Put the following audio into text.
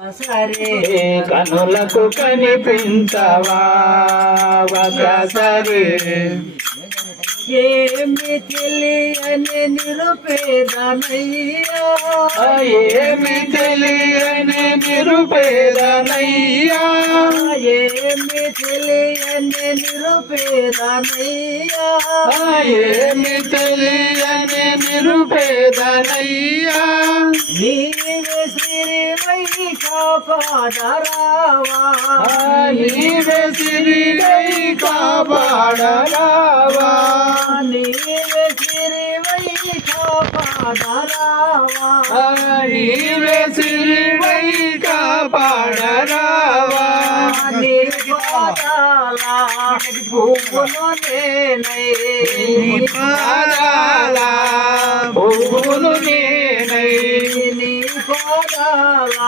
సరే కనులకు కనిపించవా ఒకసారి ఏమి తెలియని నిరుపేదనయ్యా ఏమి తెలియని నిరుపేదనయ్యా ఏమి తెలియని నిరుపేదనయ్యా ఏమి తెలియని నిరుపేదనయ్యా నీవే శ్రీవై కాపాడరావా నీవే శ్రీవై కాపాడరావా నీవే శ్రీవై కాపాడరావా నీవే శ్రీవై కాపాడరావా నీ పాదాల పువ్వులు నేనై నీ పాదాల పువ్వులు నేనై నీ పాదాల